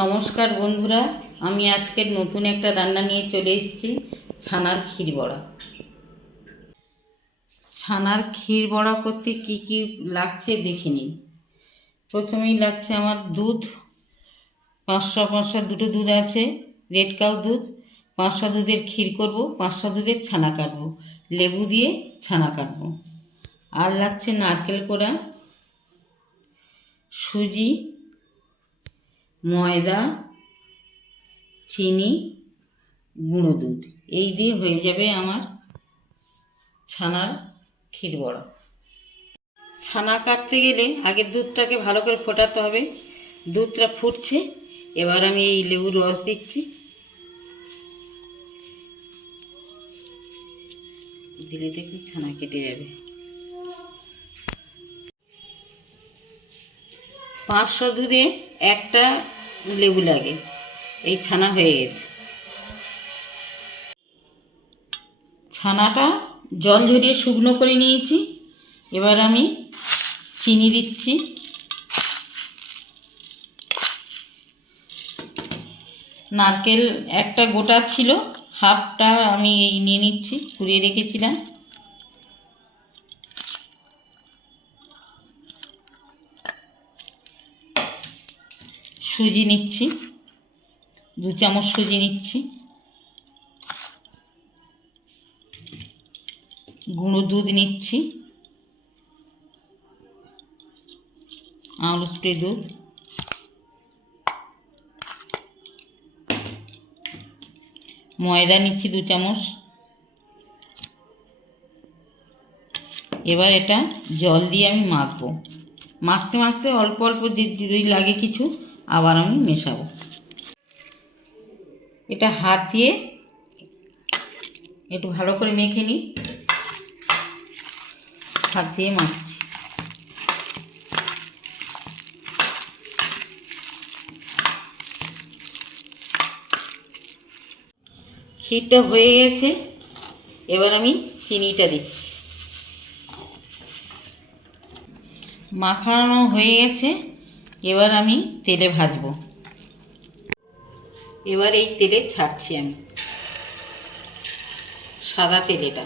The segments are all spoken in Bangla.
নমস্কার বন্ধুরা, আমি আজকের নতুন একটা রান্না নিয়ে চলে এসেছি। ছানার ক্ষীর বড়া। ছানার ক্ষীর বড়া করতে কি কি লাগছে দেখে নিন। প্রথমেই লাগছে আমার দুধ, 500 দুটো দুধ আছে, রেড কাউ দুধ। 500 দুধের ক্ষীর করব, 500 দুধের ছানা কাটবো, লেবু দিয়ে ছানা কাটবো। আর লাগছে নারকেল কোড়া, সুজি, ময়দা, চিনি, গুঁড়ো দুধ। এই দিয়ে হয়ে যাবে আমার ছানার ক্ষীর বড়া। ছানা কাটতে গেলে আগে দুধটাকে ভালো করে ফোটাতে হবে। দুধটা ফুটছে, এবার আমি এই লেবুর রস দিচ্ছি। দিলে দেখুন ছানা কেটে যাবে। 500 দুধে একটা লেবু লাগে। এই ছানা হয়ে গেছে। ছানাটা জল ঝরিয়ে শুকনো করে নিয়েছি। এবার আমি চিনি দিচ্ছি, নারকেল একটা গোটা ছিল, হাফটা আমি এই নিয়ে নিচ্ছি, কুড়িয়ে রেখেছিলাম। সুজি নিচ্ছি, 2 চামচ সুজি নিচ্ছি। গুঁড়ো দুধ নিচ্ছি, আমুল স্প্রে দুধ। ময়দা নিচ্ছি 2 চামচ। এবার এটা জল দিয়ে আমি মাখবো। মাখতে মাখতে অল্প অল্প যদি লাগে কিছু, আবার আমি মেশাবো। এটা হাত দিয়ে একটু ভালো করে মেখে নিই। হাত দিয়ে মাখছি। ক্ষীরটা হয়ে গেছে, এবার আমি চিনিটা দিচ্ছি। মাখানো হয়ে গেছে, এবার আমি তেলে ভাজবো। এবার এই তেলে ছাড়ছি আমি, সাদা তেল এটা।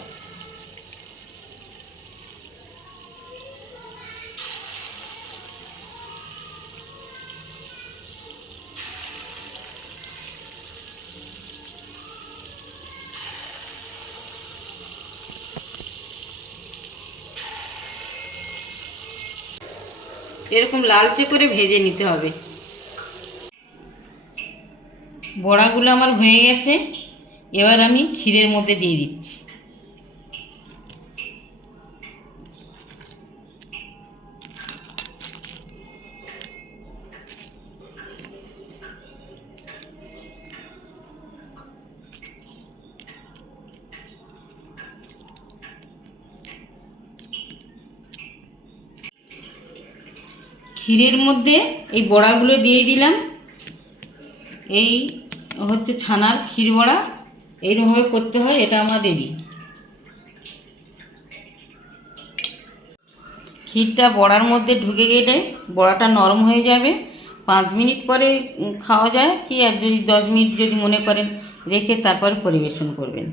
এরকম লালচে করে ভেজে নিতে হবে। বড়াগুলো আমার হয়ে গেছে, এবার আমি ক্ষীরের মধ্যে দিয়ে দিচ্ছি। ক্ষীরের মধ্যে এই বড়াগুলো দিয়ে দিলাম। এই হচ্ছে ছানার ক্ষীর বড়া। এইরকমভাবে করতে হয়, এটা আমাদেরই। ক্ষীরটা বড়ার মধ্যে ঢুকে গেলে বড়াটা নরম হয়ে যাবে। 5 মিনিট পরে খাওয়া যায়, কি আর যদি 10 মিনিট যদি মনে করেন রেখে তারপরে পরিবেশন করবেন।